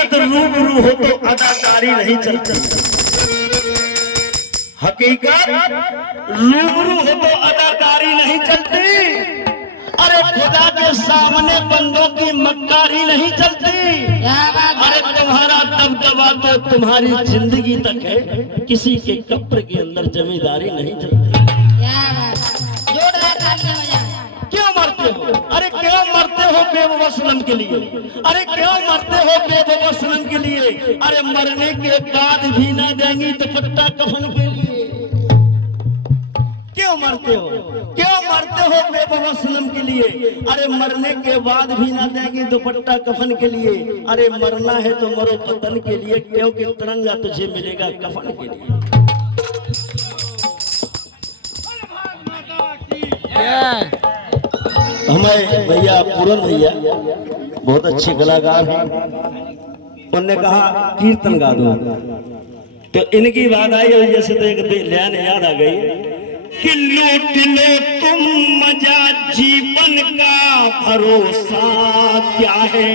हकीकत रूबरू हो तो अदाकारी नहीं चलती। हकीकत रूबरू हो तो अदाकारी नहीं चलती। अरे खुदा के सामने बंदों की मक्कारी नहीं चलती। अरे तुम्हारा दबदबा तो तुम्हारी जिंदगी तक है, किसी के कब्र के अंदर जमींदारी नहीं चलती। क्यों मरते हो? अरे क्यों मरते हो बेवफा सनम के लिए? अरे क्यों मरते हो बेवफा सनम के लिए? अरे मरने के बाद भी ना देंगी दुपट्टा कफन के लिए। क्यों मरते हो? क्यों मरते हो बेवफा सनम के लिए? अरे मरने के बाद भी ना देंगी दुपट्टा कफन के लिए। अरे मरना है तो मरो वतन के लिए, क्योंकि तिरंगा तुझे मिलेगा कफन के लिए। हमें भैया पूरन भैया बहुत अच्छे कलाकार हैं, उन्होंने कहा कीर्तन गा दो, तो इनकी बात आई और जैसे तो एक लाइन याद आ गई कि लूट लो तुम मजा जीवन का भरोसा क्या है।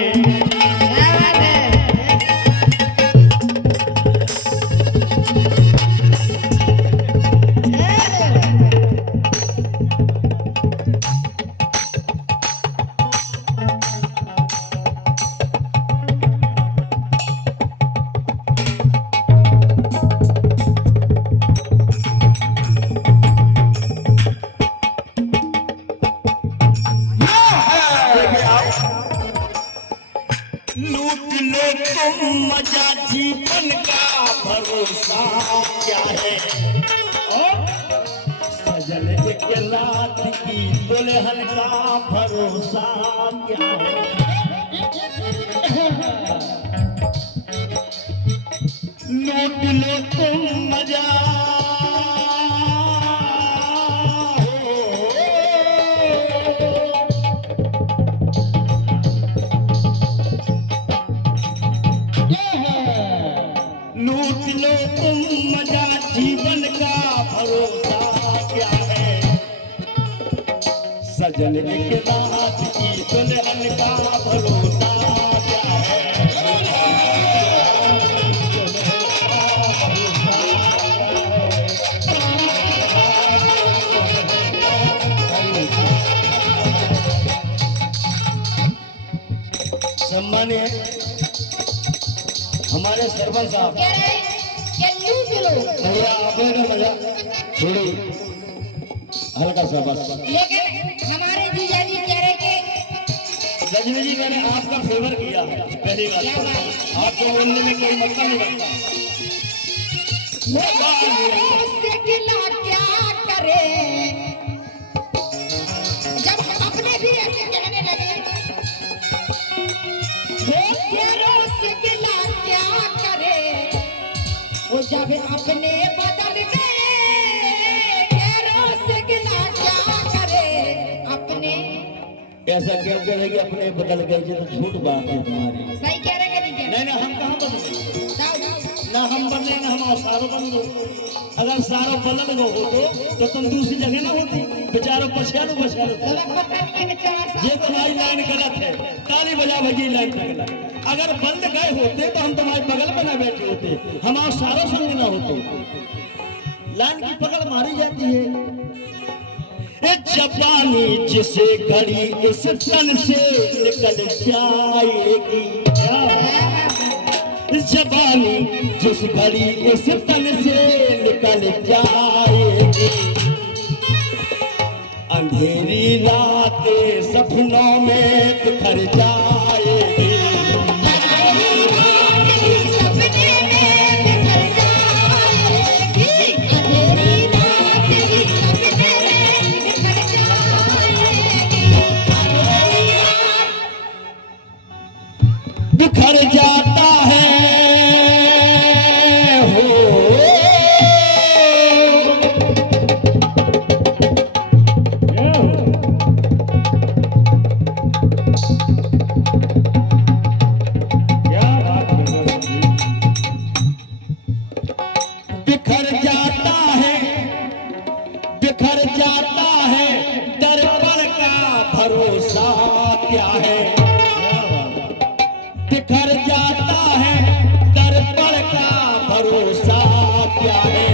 लूट लो तुम मजा जीवन का भरोसा क्या है। और सजन एक रात की दुल्हन का भरोसा क्या है। लूट लो तुम मजा लूट लो तुम मजा जीवन का भरोसा क्या है। सजन एक रात की दुल्हन का भरोसा क्या है। सम्मान्य हमारे सरपंच साहब भैया आपने का मजा छोड़ी हल्का सा बस। लेकिन हमारे जीजा जी कह रहे कि गजनी जी मैंने आपका फेवर किया पहली बार, आपको बोलने में कोई मतलब नहीं बनता। क्या करे जब हम अपने भी ऐसे कहने लगे क्या करे वो जब अपने बदल गए क्या करे अपने। ऐसा क्यों करेगी अपने बदल गए जो तो झूठ बात है तुम्हारी। सही कह रहे कि नहीं नहीं हम कहाँ बदले ना हम बदले ना हम सारों बन गए। अगर सारों बदल गए हो तो तुम दूसरी जगह ना होती बेचारों पछाड़ो ये तुम्हारी लाइन गलत है। ताली बजा भैया लाइन गलत। अगर बंद गए होते तो हम तुम्हारे बगल में ना बैठे होते, हमारे सारों संग ना होते। लाइन की पकड़ मारी जाती है। जवानी जिसे घड़ी इस तन से निकल जाएगी। जवानी जिस घड़ी इस तन से निकल जाएगी। अंधेरी रातें सपनों में बिखर जाएगी। बिखर जाता है हो क्या बात है। बिखर जाता है दर्पण का भरोसा क्या है। बिखर जाता जाता है दर्पण का भरोसा क्या है।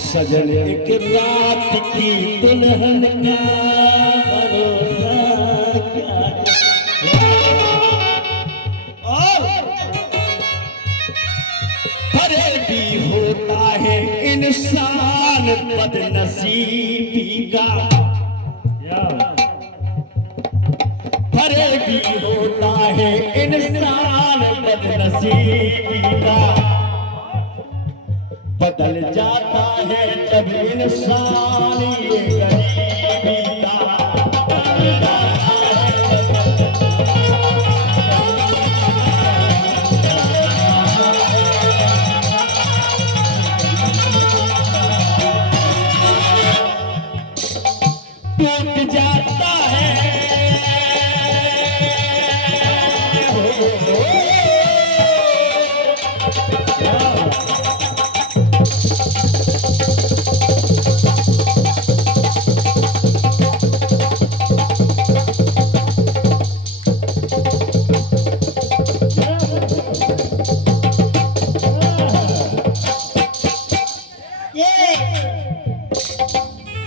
सजन एक रात की दुल्हन का भरोसा क्या है। और फरेबी होता है इंसान बदनसीबी का। फरेबी होता है इंसान बदनसीबी का। बदल जाता है जब इंसान ये गरीबी का। बदल जाता है टूट जाता है।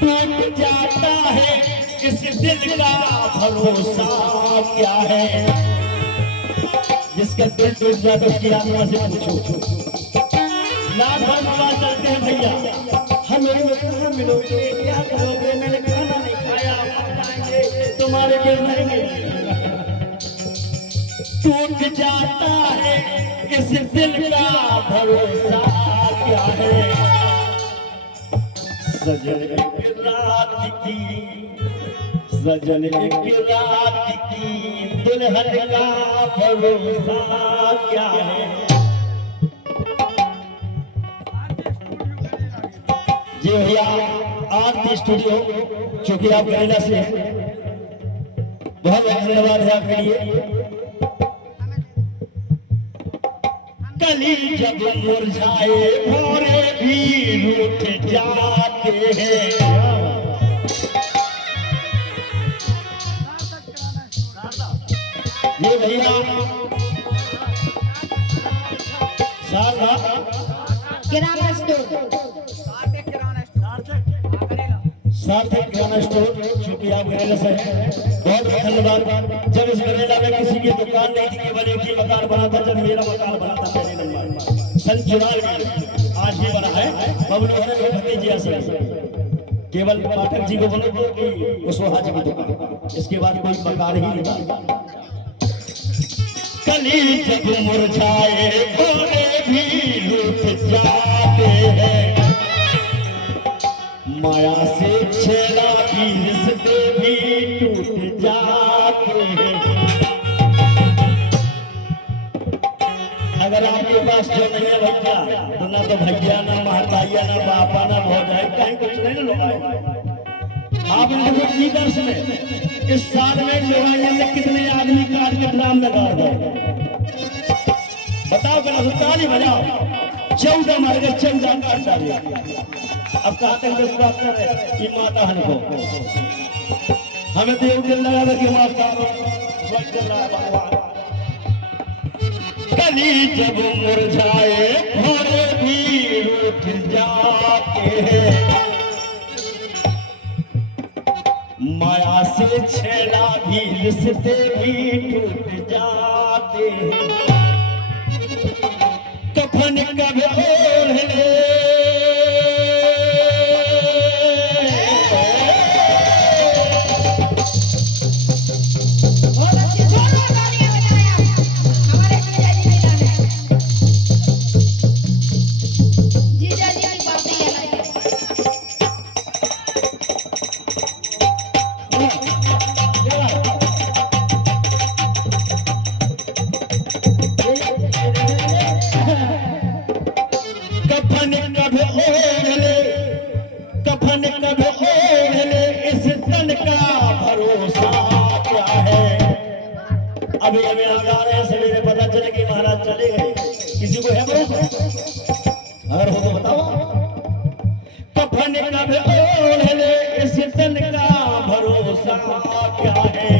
टूट जाता है इस दिल का भरोसा क्या है। जिसका दिल टूट जाए तो उसकी आत्मा से पूछो। लाख बार चलते हैं भैया, हमें कहाँ मिलोगे, क्या करोगे, मैंने खाना नहीं खाया, आप आएंगे तुम्हारे बिल रहेंगे। टूट जाता है इस दिल का भरोसा क्या है। सजन एक रात की, सजन एक रात की दुल्हन का भरोसा क्या है। जी भैया आरती स्टूडियो चूंकि आप करेला से बहुत बहुत धन्यवाद है आपके लिए। कली जब मुरझाए भोरे भी रूठ जाते हैं। ये भैया किराना स्टोर, सार्थक किराना स्टोर चूंकि आप गरेला से हैं, बहुत बहुत धन्यवाद। जब इस गरेला में किसी की दुकान नहीं थी, केवल एक ही मकान बना था, जब मेरा मकान बना था पहले नंबर सन 94 में, आज भी बना है बबलू है भतीजिया से। केवल पाठक जी को बोलो तो कि कुशवाहा जी की दुकान, इसके बाद कोई मकान ही नहीं। कली जब मुरझाए भोरे भी रूठ जाते हैं। माया से छेड़ा भी रिश्ते भी टूट जाते हैं। अगर आपके पास जो नहीं है भैया, तो ना तो भैया ना महताइया ना बापा ना भौजाई कहीं कुछ नहीं ना लोग। आपने देखो की दर्श में इस साल में लोहाइया में कितने आदमी काट के ड्राम में गाड़ गए। बताओ कल ताली बजाओ, 14 मार गए, 14 काट डाले। अब कहाँ तक विश्वास कर रहे कि माता हमको, हमें तो एक दिन लगा था कि माता भगवान। कली जब मुरझाए भोरे भी रूठ जाते हैं। माया से छेड़ा भी रिश्ते भी टूट जाते हैं। कफन कब ओढ़े कफन कब ओढ़े, कफन कब ओढ़े, इस तन का भरोसा क्या है। अभी अभी आ रहे हैं सवेरे, पता चले कि महाराज चले गए, किसी को है भरोसा? अगर हो तो बताओ। कफन कब ओढ़े, इस तन का भरोसा क्या है।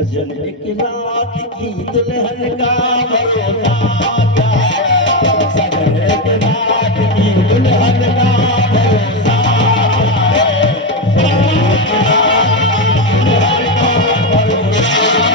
सजन एक रात की दुल्हन का भरोसा क्या है, सजन एक रात की दुल्हन का भरोसा क्या है, सजन एक रात की दुल्हन का भरोसा